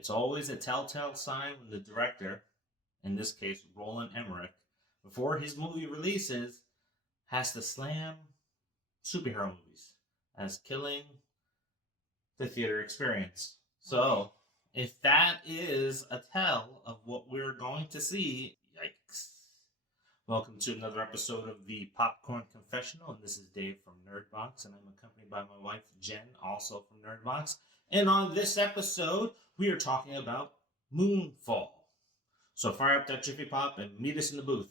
It's always a telltale sign when the director, in this case Roland Emmerich, before his movie releases, has to slam superhero movies as killing the theater experience. So, if that is a tell of what we're going to see, yikes. Welcome to another episode of the Popcorn Confessional, and this is Dave from Nerdbox, and I'm accompanied by my wife, Jenn, also from Nerdbox. And on this episode, we are talking about Moonfall. So fire up that Jiffy Pop and meet us in the booth.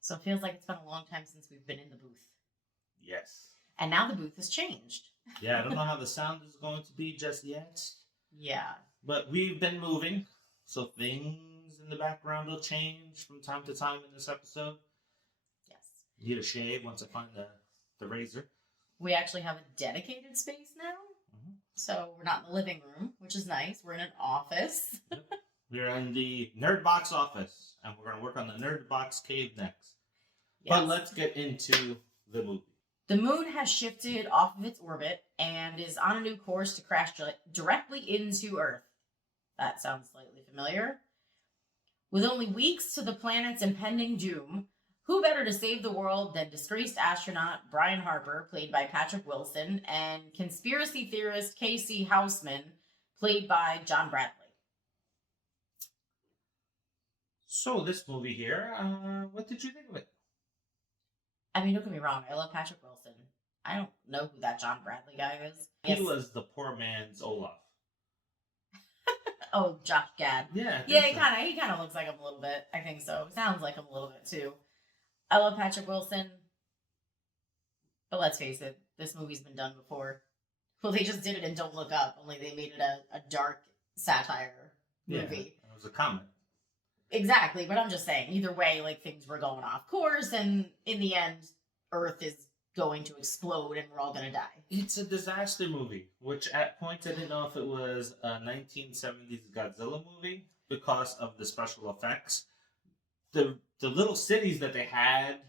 So it feels like it's been a long time since we've been in the booth. Yes. And now the booth has changed. Yeah, I don't know how the sound is going to be just yet. Yeah. But we've been moving, so things in the background will change from time to time in this episode. Yes. Need a shave once I find the razor. We actually have a dedicated space now. Mm-hmm. So we're not in the living room, which is nice. We're in an office. Yep. We're in the Nerdbox office, and we're going to work on the Nerdbox cave next. Yes. But let's get into the movie. The moon has shifted off of its orbit and is on a new course to crash directly into Earth. That sounds slightly familiar. With only weeks to the planet's impending doom, who better to save the world than disgraced astronaut Brian Harper, played by Patrick Wilson, and conspiracy theorist Casey Houseman, played by John Bradley. So this movie here, what did you think of it? I mean, don't get me wrong, I love Patrick Wilson. I don't know who that John Bradley guy is. He was the poor man's Olaf. Oh, Josh Gad. Yeah. Yeah, he kind of looks like him a little bit. I think so. Sounds like him a little bit too. I love Patrick Wilson. But let's face it, this movie's been done before. Well, they just did it in Don't Look Up, only they made it a dark satire movie. Yeah, it was a comedy. Exactly, but I'm just saying, either way, like, things were going off course, and in the end, Earth is going to explode and we're all going to die. It's a disaster movie, which at points I didn't know if it was a 1970s Godzilla movie because of the special effects. The little cities that they had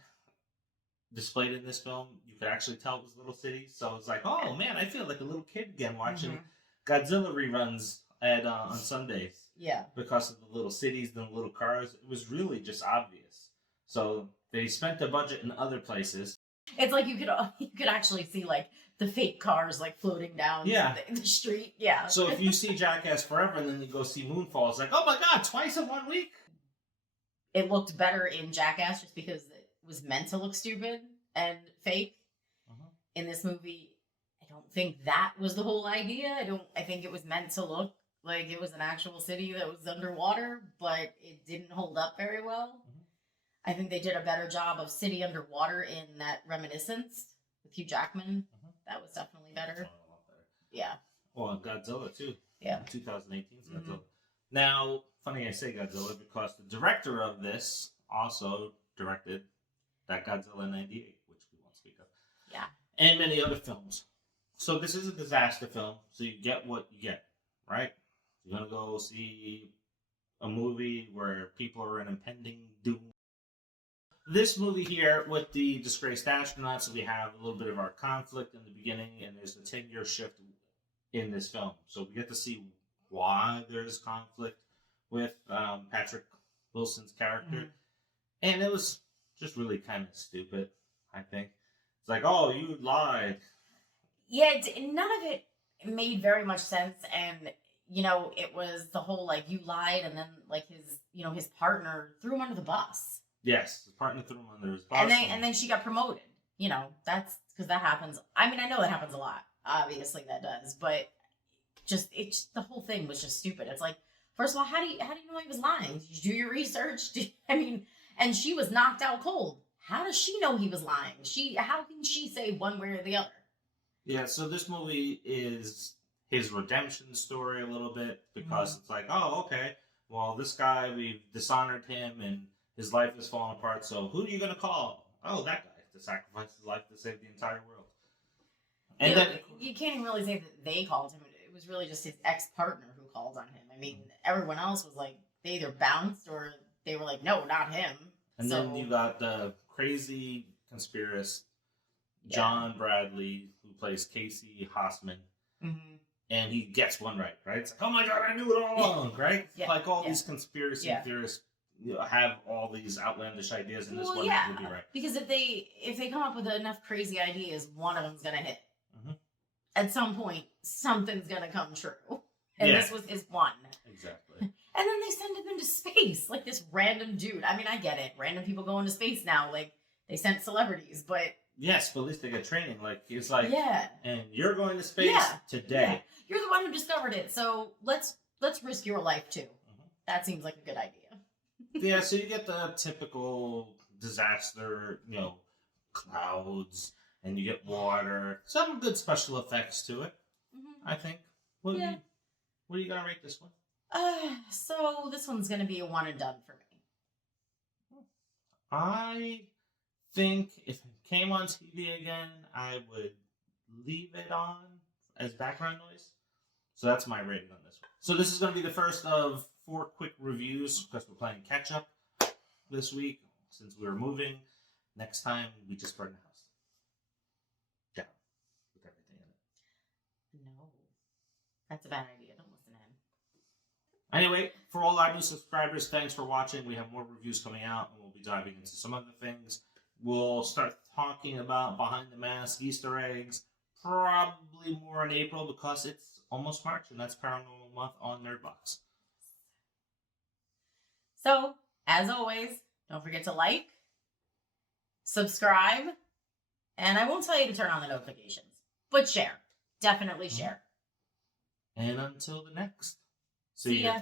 displayed in this film, you could actually tell it was little cities. So it's like, oh man, I feel like a little kid again watching Godzilla reruns on Sundays. Yeah. Because of the little cities and the little cars. It was really just obvious. So they spent the budget in other places. It's like you could actually see like the fake cars like floating down the street. Yeah. So if you see Jackass Forever and then you go see Moonfall, it's like, oh my god, twice in 1 week? It looked better in Jackass just because it was meant to look stupid and fake. In this movie, I don't think that was the whole idea. I think it was meant to look like it was an actual city that was underwater, but it didn't hold up very well. I think they did a better job of city underwater in that Reminiscence with Hugh Jackman. That was definitely better. A lot better. Yeah. Well, Godzilla, too. Yeah. 2018's Godzilla. Now, funny I say Godzilla because the director of this also directed that Godzilla 98, which we won't speak of. Yeah. And many other films. So this is a disaster film, so you get what you get, right? You're going to go see a movie where people are in impending doom. This movie here with the disgraced astronauts, we have a little bit of our conflict in the beginning, and there's a 10-year shift in this film. So we get to see why there's conflict with Patrick Wilson's character. And it was just really kind of stupid, I think. It's like, oh, you lied. Yeah, none of it made very much sense, and it was the whole, like, you lied, and then, like, his partner threw him under the bus. Yes, his partner threw him under his bus. And then she got promoted. That's because that happens. I mean, I know that happens a lot. Obviously, that does. But the whole thing was just stupid. It's like, first of all, how do you know he was lying? Did you do your research? And she was knocked out cold. How does she know he was lying? How can she say one way or the other? Yeah, so this movie is his redemption story a little bit because it's like, oh, okay, well, this guy, we've dishonored him and his life is falling apart, so who are you going to call? Oh, that guy, to sacrifice his life to save the entire world. And then you can't even really say that they called him. It was really just his ex-partner who called on him. I mean, everyone else was like they either bounced or they were like, no, not him. And then you got the crazy conspiracist John Bradley, who plays Casey Hossman. Mm-hmm. And he gets one right? It's like, oh my god, I knew it all along, right? Like all these conspiracy theorists have all these outlandish ideas, and this one will be right. Because if they come up with enough crazy ideas, one of them's gonna hit. Mm-hmm. At some point, something's gonna come true, and this was his one. Exactly. And then they send him into space, like this random dude. I mean, I get it. Random people go into space now. Like they sent celebrities, but yes, but at least they get training. Like it's like, and you're going to space today. Yeah. You're the one who discovered it, so let's risk your life too. Mm-hmm. That seems like a good idea. Yeah, so you get the typical disaster, clouds, and you get water. Some good special effects to it, I think. What are you gonna rate this one? So this one's gonna be a one and done for me. I think if it came on TV again, I would leave it on as background noise. So that's my rating on this one. So this is going to be the first of 4 quick reviews because we're playing catch up this week since we're moving. Next time we just burn the house down with everything in it. No, that's a bad idea. Don't listen to him. Anyway, for all our new subscribers, thanks for watching. We have more reviews coming out, and we'll be diving into some other things. We'll start talking about behind the mask, Easter eggs, probably more in April because it's almost March, and that's Paranormal Month on Nerdbox. So, as always, don't forget to like, subscribe, and I won't tell you to turn on the notifications, but share. Definitely share. And until the next. See ya.